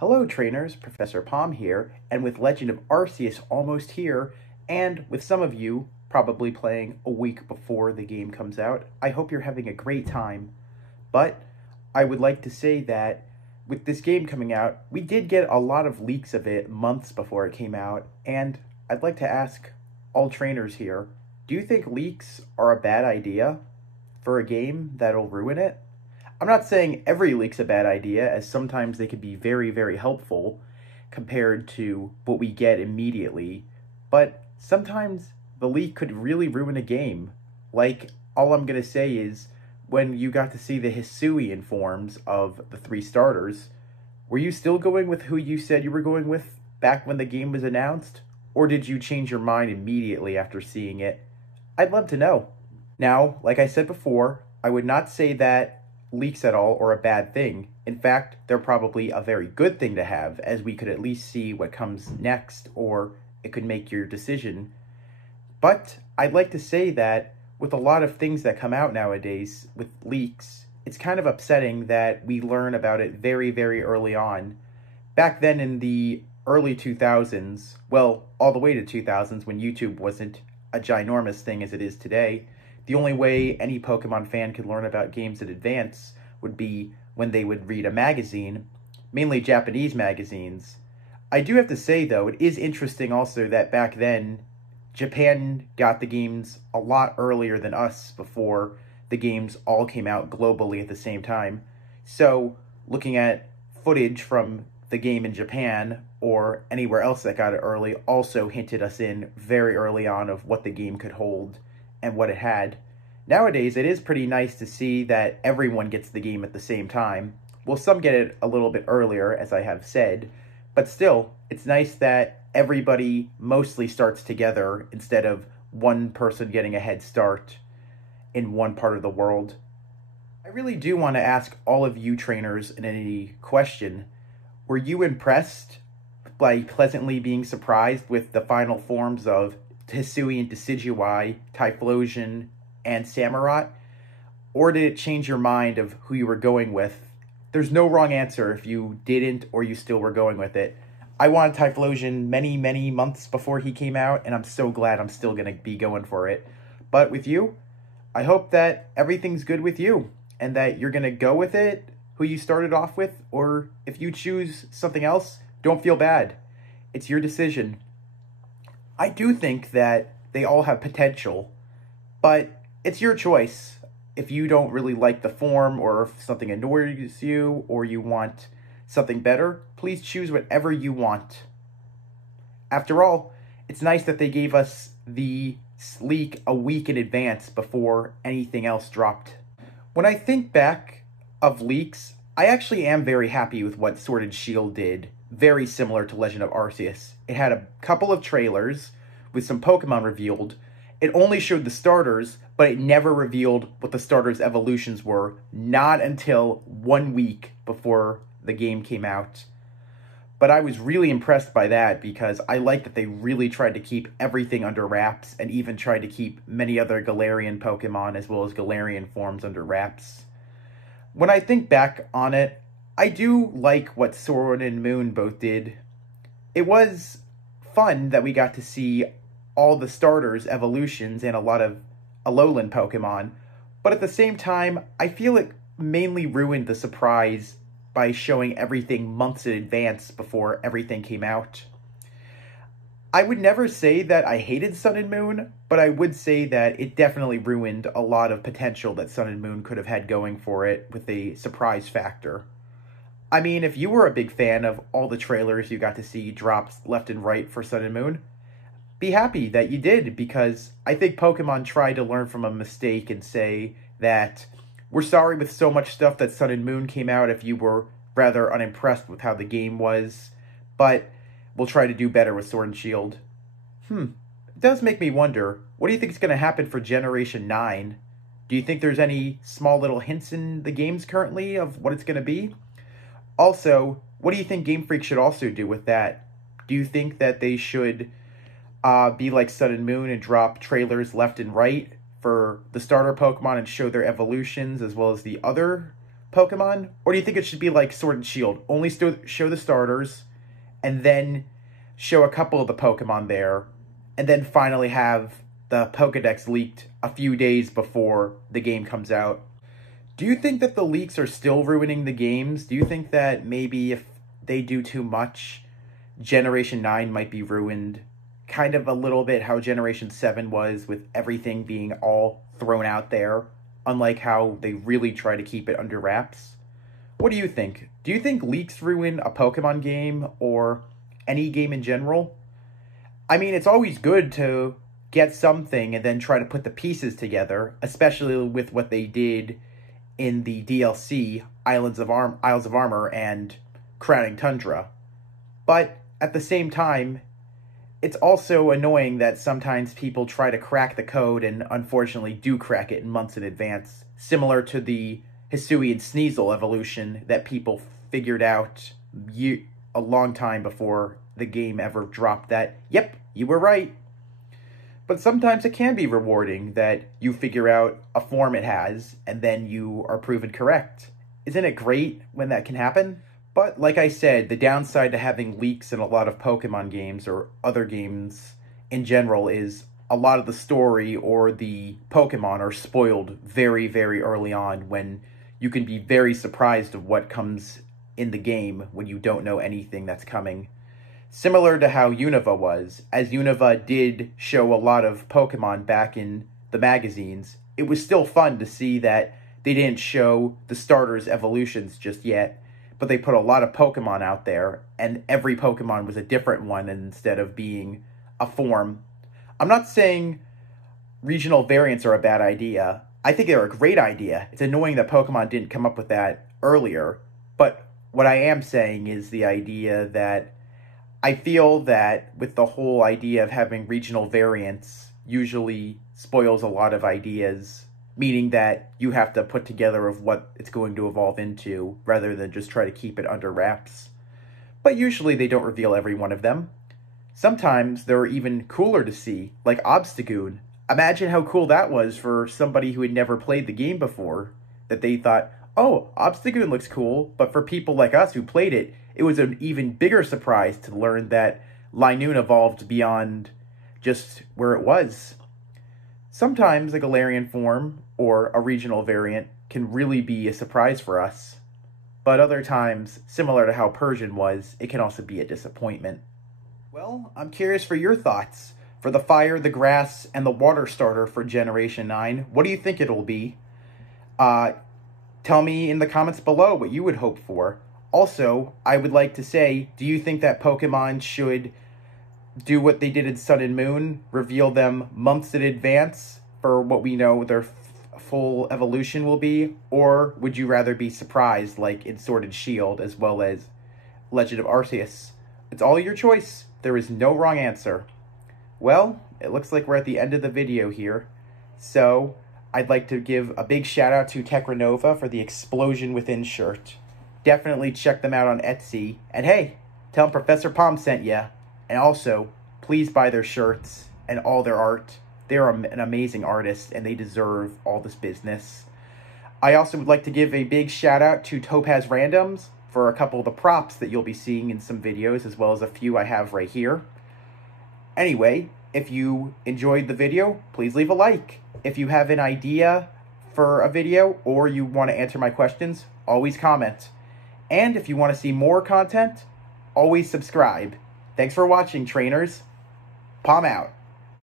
Hello trainers, Professor Palm here, and with Legend of Arceus almost here, and with some of you probably playing a week before the game comes out, I hope you're having a great time. But I would like to say that with this game coming out, we did get a lot of leaks of it months before it came out, and I'd like to ask all trainers here, do you think leaks are a bad idea for a game that'll ruin it? I'm not saying every leak's a bad idea, as sometimes they could be very, very helpful compared to what we get immediately, but sometimes the leak could really ruin a game. Like, all I'm going to say is, when you got to see the Hisuian forms of the 3 starters, were you still going with who you said you were going with back when the game was announced? Or did you change your mind immediately after seeing it? I'd love to know. Now, like I said before, I would not say that leaks at all are a bad thing. In fact, they're probably a very good thing to have, as we could at least see what comes next, or it could make your decision. But I'd like to say that with a lot of things that come out nowadays with leaks, it's kind of upsetting that we learn about it very, very early on. Back then in the early 2000s, well, all the way to 2000s when YouTube wasn't a ginormous thing as it is today, the only way any Pokemon fan could learn about games in advance would be when they would read a magazine, mainly Japanese magazines. I do have to say, though, it is interesting also that back then, Japan got the games a lot earlier than us before the games all came out globally at the same time. So, looking at footage from the game in Japan or anywhere else that got it early also hinted us in very early on of what the game could hold and what it had. Nowadays, it is pretty nice to see that everyone gets the game at the same time. Well, some get it a little bit earlier, as I have said, but still, it's nice that everybody mostly starts together instead of one person getting a head start in one part of the world. I really do want to ask all of you trainers in any question, were you impressed by pleasantly being surprised with the final forms of Hisuian Decidueye, Typhlosion, and Samurott? Or did it change your mind of who you were going with? There's no wrong answer if you didn't or you still were going with it. I wanted Typhlosion many, many months before he came out, and I'm so glad I'm still going to be going for it. But with you, I hope that everything's good with you, and that you're going to go with it, who you started off with, or if you choose something else, don't feel bad. It's your decision. I do think that they all have potential, but it's your choice. If you don't really like the form, or if something annoys you, or you want something better, please choose whatever you want. After all, it's nice that they gave us the leak a week in advance before anything else dropped. When I think back of leaks, I actually am very happy with what Sword and Shield did, very similar to Legend of Arceus. It had a couple of trailers with some Pokemon revealed. It only showed the starters, but it never revealed what the starters' evolutions were, not until 1 week before the game came out. But I was really impressed by that because I like that they really tried to keep everything under wraps and even tried to keep many other Galarian Pokemon as well as Galarian forms under wraps. When I think back on it, I do like what Sword and Moon both did. It was fun that we got to see all the starters' evolutions and a lot of Alolan Pokemon, but at the same time, I feel it mainly ruined the surprise by showing everything months in advance before everything came out. I would never say that I hated Sun and Moon, but I would say that it definitely ruined a lot of potential that Sun and Moon could have had going for it with a surprise factor. I mean, if you were a big fan of all the trailers you got to see dropped left and right for Sun and Moon, be happy that you did, because I think Pokemon tried to learn from a mistake and say that we're sorry with so much stuff that Sun and Moon came out if you were rather unimpressed with how the game was, but we'll try to do better with Sword and Shield. It does make me wonder, what do you think is going to happen for Generation 9? Do you think there's any small little hints in the games currently of what it's going to be? Also, what do you think Game Freak should also do with that? Do you think that they should be like Sun and Moon and drop trailers left and right for the starter Pokemon and show their evolutions as well as the other Pokemon? Or do you think it should be like Sword and Shield? Only show the starters, and then show a couple of the Pokemon there, and then finally have the Pokedex leaked a few days before the game comes out? Do you think that the leaks are still ruining the games? Do you think that maybe if they do too much, Generation 9 might be ruined? Kind of a little bit how Generation 7 was, with everything being all thrown out there, unlike how they really try to keep it under wraps. What do you think? Do you think leaks ruin a Pokemon game or any game in general? I mean, it's always good to get something and then try to put the pieces together, especially with what they did in the DLC Isles of Armor and Crowning Tundra. But at the same time, it's also annoying that sometimes people try to crack the code and unfortunately do crack it months in advance, similar to the Hisui and Sneasel evolution that people figured out a long time before the game ever dropped that, yep, you were right. But sometimes it can be rewarding that you figure out a form it has and then you are proven correct. Isn't it great when that can happen? But like I said, the downside to having leaks in a lot of Pokemon games or other games in general is a lot of the story or the Pokemon are spoiled very, very early on, when you can be very surprised of what comes in the game when you don't know anything that's coming. Similar to how Unova was. As Unova did show a lot of Pokemon back in the magazines, it was still fun to see that they didn't show the starters' evolutions just yet, but they put a lot of Pokemon out there, and every Pokemon was a different one instead of being a form. I'm not saying regional variants are a bad idea. I think they're a great idea. It's annoying that Pokemon didn't come up with that earlier, but what I am saying is the idea that I feel that with the whole idea of having regional variants usually spoils a lot of ideas, meaning that you have to put together of what it's going to evolve into rather than just try to keep it under wraps. But usually they don't reveal every one of them. Sometimes they're even cooler to see, like Obstagoon. Imagine how cool that was for somebody who had never played the game before, that they thought, oh, Obstagoon looks cool, but for people like us who played it, it was an even bigger surprise to learn that Linoone evolved beyond just where it was. Sometimes a Galarian form or a regional variant can really be a surprise for us, but other times, similar to how Persian was, it can also be a disappointment. Well, I'm curious for your thoughts. For the fire, the grass, and the water starter for Generation 9, what do you think it'll be? Tell me in the comments below what you would hope for. Also, I would like to say, do you think that Pokemon should do what they did in Sun and Moon, reveal them months in advance for what we know their full evolution will be? Or would you rather be surprised like in Sword and Shield as well as Legend of Arceus? It's all your choice. There is no wrong answer. Well, it looks like we're at the end of the video here. So, I'd like to give a big shout out to TechraNova for the Explosion Within shirt. Definitely check them out on Etsy. And hey, tell them Professor Palm sent ya. And also, please buy their shirts and all their art. They're an amazing artist and they deserve all this business. I also would like to give a big shout out to Topaz Randoms for a couple of the props that you'll be seeing in some videos, as well as a few I have right here. Anyway, if you enjoyed the video, please leave a like. If you have an idea for a video or you want to answer my questions, always comment. And if you want to see more content, always subscribe. Thanks for watching, trainers. Palm out.